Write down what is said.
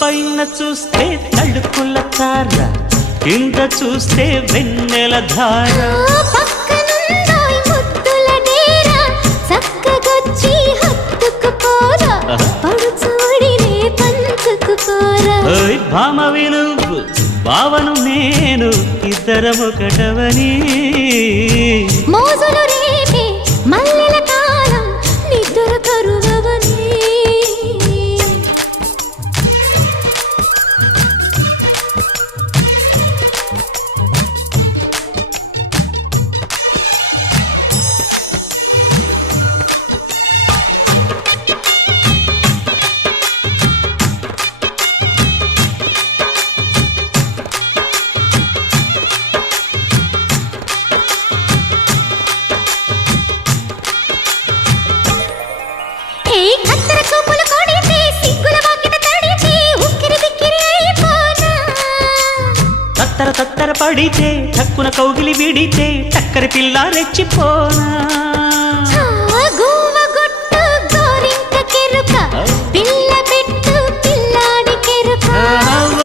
పైన చూస్తే తడుకుల తార, కింద చూస్తే వెన్నెల ధార. పక్కనుందోయ్ ముద్దుల డేరా, చక్కగొచ్చి హత్తుకుపోరా, పడుచూడినే పంచుకుపోరా. ఓయ్ భామ వినువ్వు, భావను నేను, ఇద్దరమొకటవని. మోజులు రేపే మల్లెల కాలం, నిద్ర కరువవని. తత్తర తత్తర పడితే, తక్కున కౌగిలి విడితే, చక్కరి పిల్ల రెచ్చిపోనా.